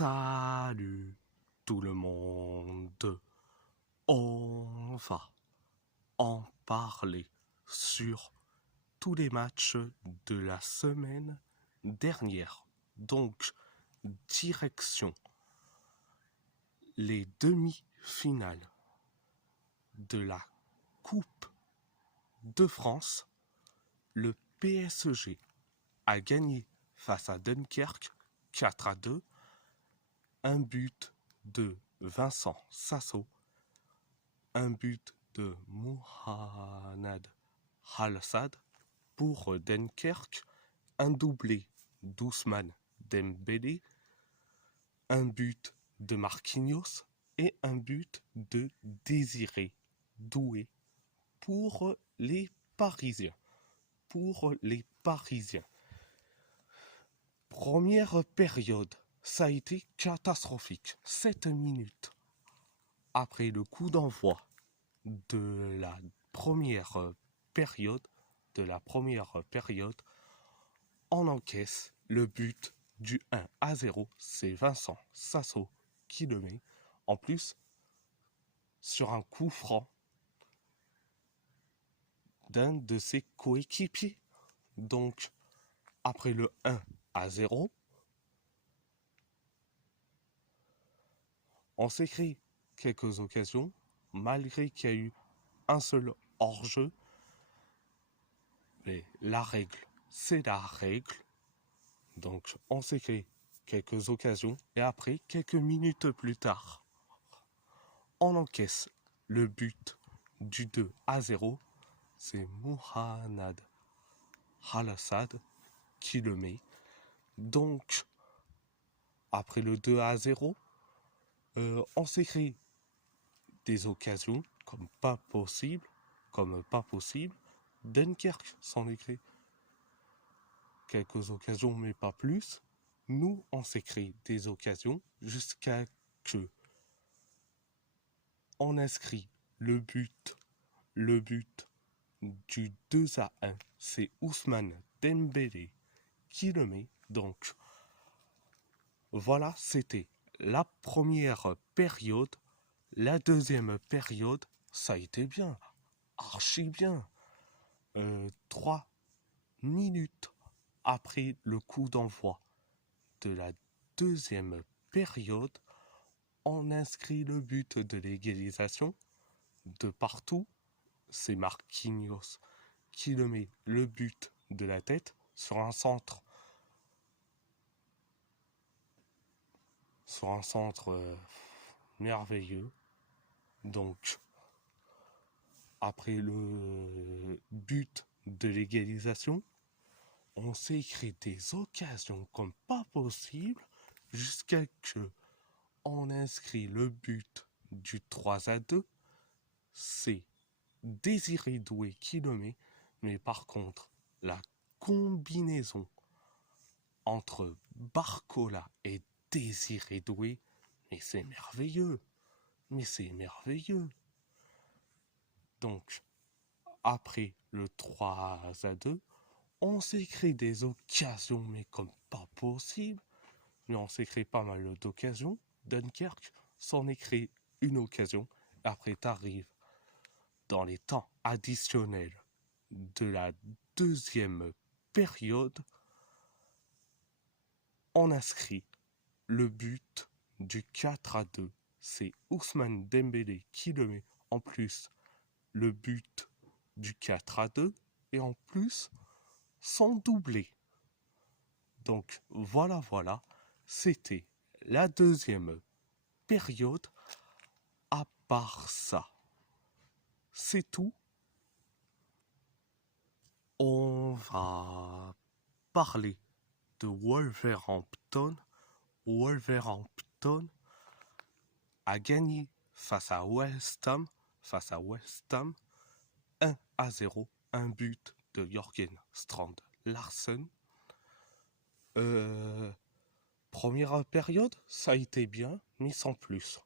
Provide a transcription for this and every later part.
Salut tout le monde, on va en parler sur tous les matchs de la semaine dernière. Donc, direction les demi-finales de la Coupe de France. Le PSG a gagné face à Dunkerque 4-2. Un but de Vincent Sasso, un but de Mohamed Al-Assad pour Dunkerque, un doublé d'Ousmane Dembélé, un but de Marquinhos et un but de Désiré Doué pour les Parisiens. Première période, ça a été catastrophique. 7 minutes après le coup d'envoi de la première période, on encaisse le but du 1-0. C'est Vincent Sasso qui le met. En plus, sur un coup franc d'un de ses coéquipiers. Donc, après le 1-0, on s'est créé quelques occasions, malgré qu'il y a eu un seul hors-jeu. Mais la règle, c'est la règle. Donc, on s'est créé quelques occasions. Et après, quelques minutes plus tard, on encaisse le but du 2-0. C'est Mohamed Al-Assad qui le met. Donc, après le 2-0, on s'est créé des occasions comme pas possible. Dunkerque s'en est créé quelques occasions, mais pas plus. Nous, on s'est créé des occasions jusqu'à que on inscrit le but du 2-1. C'est Ousmane Dembélé qui le met. Donc, voilà, c'était la première période. La deuxième période, ça a été bien, archi bien. 3 minutes après le coup d'envoi de la deuxième période, on inscrit le but de l'égalisation. De partout, c'est Marquinhos qui le met, le but de la tête sur un centre merveilleux. Donc, après le but de l'égalisation, on s'est créé des occasions comme pas possible jusqu'à que on inscrit le but du 3-2. C'est Désiré Doué qui le met. Mais par contre, la combinaison entre Barcola et Désiré Doué, mais c'est merveilleux. Donc, après le 3-2, on s'est créé des occasions, mais comme pas possible. Mais on s'est créé pas mal d'occasions. Dunkerque s'en est créé une occasion. Après, t'arrives dans les temps additionnels de la deuxième période. On inscrit le but du 4-2. C'est Ousmane Dembélé qui le met. En plus, le but du 4-2 et en plus, son doublé. Donc voilà, c'était la deuxième période. À part ça, c'est tout. On va parler de Wolverhampton. Wolverhampton a gagné face à West Ham 1-0, un but de Jørgen Strand Larsen. Première période, ça a été bien, mais sans plus.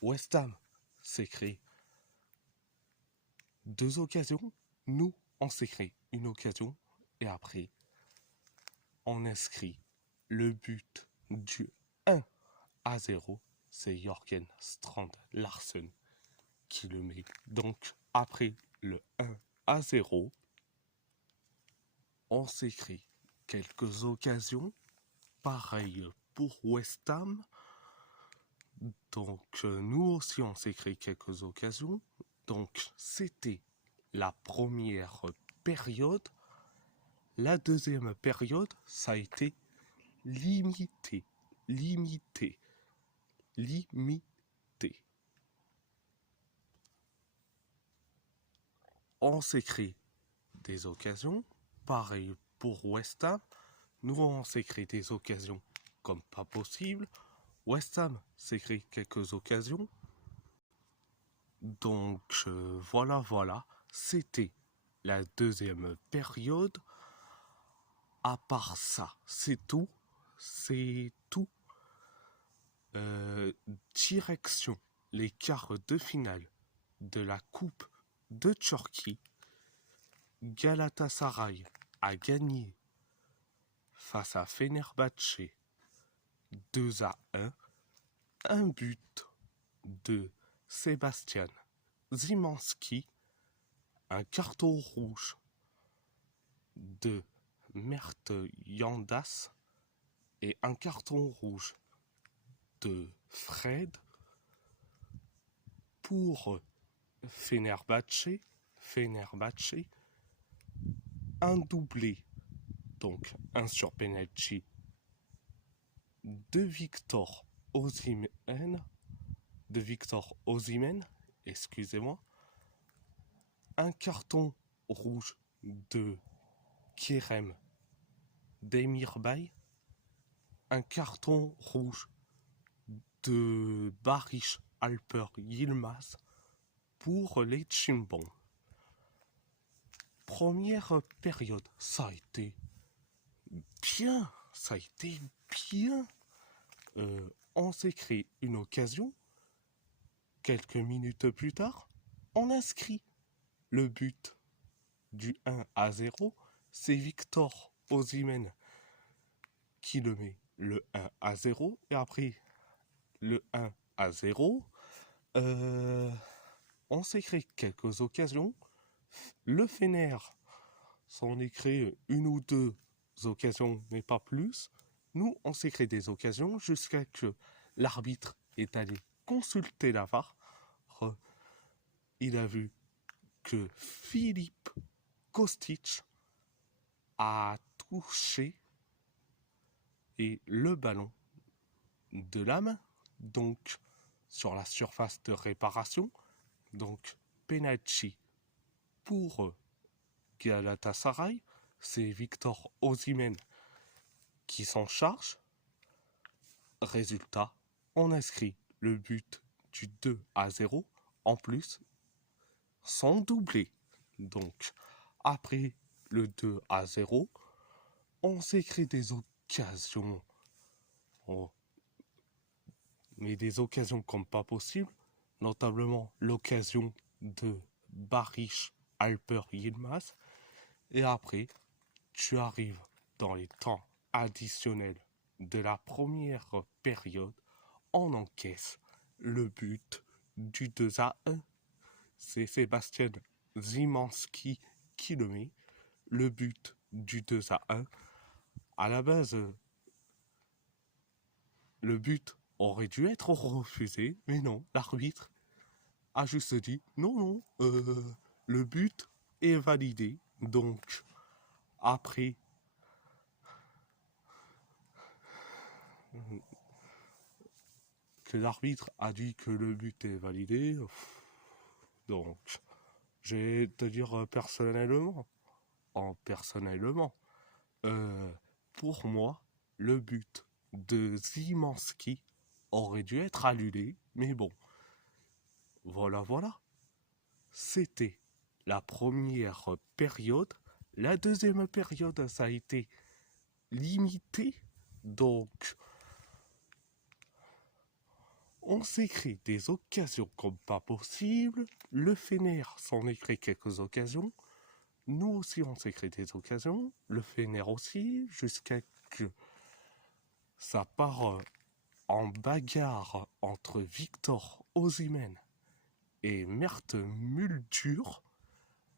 West Ham s'est créé 2 occasions. Nous, on s'est créé une occasion. Et après, on inscrit le but du 1-0, c'est Jørgen Strand Larsen qui le met. Donc, après le 1-0, on s'écrit quelques occasions. Pareil pour West Ham. Donc, nous aussi, on s'écrit quelques occasions. Donc, c'était la première période. La deuxième période, ça a été limité. On s'écrit des occasions. Pareil pour West Ham. Nous, on s'écrit des occasions comme pas possible. West Ham s'écrit quelques occasions. Donc, voilà. C'était la deuxième période. À part ça, c'est tout. Direction les quarts de finale de la Coupe de Turquie. Galatasaray a gagné face à Fenerbahçe 2-1. Un but de Sébastien Szymanski. Un carton rouge de Mert Yandas et un carton rouge de Fred pour Fenerbahçe. Un doublé, donc un sur penalty de Victor Osimhen, excusez-moi. Un carton rouge de Kerem Demirbay. Un carton rouge de Barış Alper Yilmaz pour les Chimbons. Première période, ça a été bien. On s'est créé une occasion. Quelques minutes plus tard, on inscrit le but du 1-0. C'est Victor Osimhen qui le met, le 1-0. Et après le 1-0, on s'est créé quelques occasions. Le Fener s'en est créé une ou deux occasions, mais pas plus. Nous, on s'est créé des occasions jusqu'à que l'arbitre est allé consulter la VAR. Il a vu que Filip Kostic a touché et le ballon de la main, donc sur la surface de réparation. Donc penalty pour Galatasaray, c'est Victor Osimhen qui s'en charge. Résultat, on inscrit le but du 2-0 en plus sans doubler. Donc après le 2-0, on s'écrit des occasions. Mais des occasions comme pas possible, notamment l'occasion de Barış Alper Yilmaz. Et après, tu arrives dans les temps additionnels de la première période, on encaisse le but du 2-1. C'est Sébastien Szymanski qui le met, le but du 2-1. À la base, le but aurait dû être refusé, mais non, l'arbitre a juste dit non, le but est validé. Donc, après que l'arbitre a dit que le but est validé, donc, je vais te dire personnellement, pour moi, le but de Szymanski aurait dû être annulé, mais bon, voilà. C'était la première période. La deuxième période, ça a été limité, donc on s'est créé des occasions comme pas possible. Le Fener s'en est créé quelques occasions. Nous aussi, on s'est créé des occasions. Le Fener aussi, jusqu'à que ça part en bagarre entre Victor Osimhen et Mert Muldur.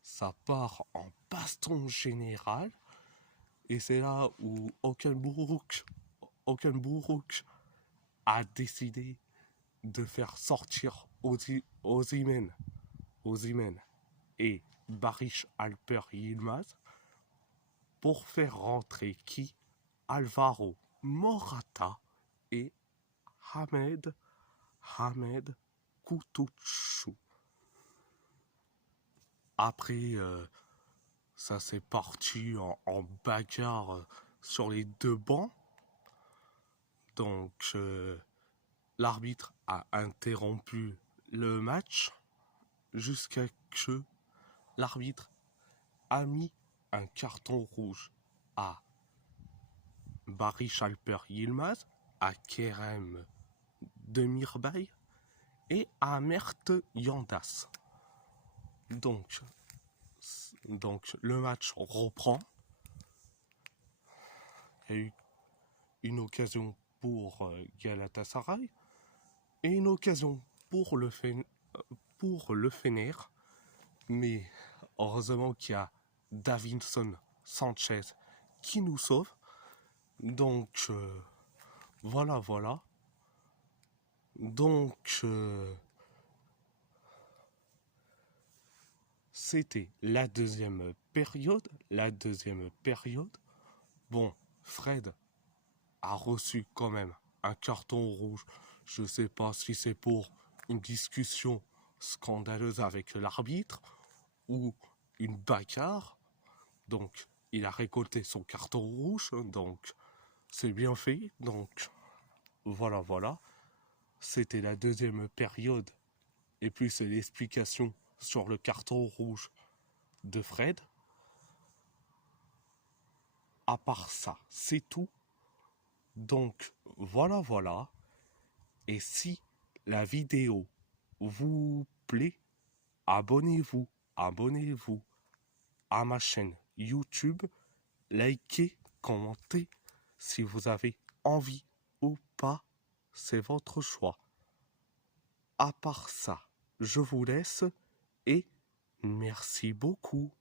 Ça part en baston général. Et c'est là où Hülkenberg a décidé de faire sortir Osimhen et Barish Alper Yilmaz pour faire rentrer qui? Alvaro Morata et Ahmed Kutucu. Après, ça s'est parti en bagarre sur les deux bancs. Donc, l'arbitre a interrompu le match jusqu'à que l'arbitre a mis un carton rouge à Barish Alper Yilmaz, à Kerem Demirbay et à Mert Yandas. Donc le match reprend. Il y a eu une occasion pour Galatasaray et une occasion pour le Fener. Mais heureusement qu'il y a Davinson Sanchez qui nous sauve. Donc voilà. Donc c'était la deuxième période. Bon, Fred a reçu quand même un carton rouge. Je ne sais pas si c'est pour une discussion scandaleuse avec l'arbitre ou une bagarre. Donc, il a récolté son carton rouge. Donc, c'est bien fait. Donc, voilà. C'était la deuxième période. Et puis, c'est l'explication sur le carton rouge de Fred. À part ça, c'est tout. Donc, voilà. Et si la vidéo vous plaît, abonnez-vous à ma chaîne YouTube, likez, commentez si vous avez envie ou pas, c'est votre choix. À part ça, je vous laisse et merci beaucoup.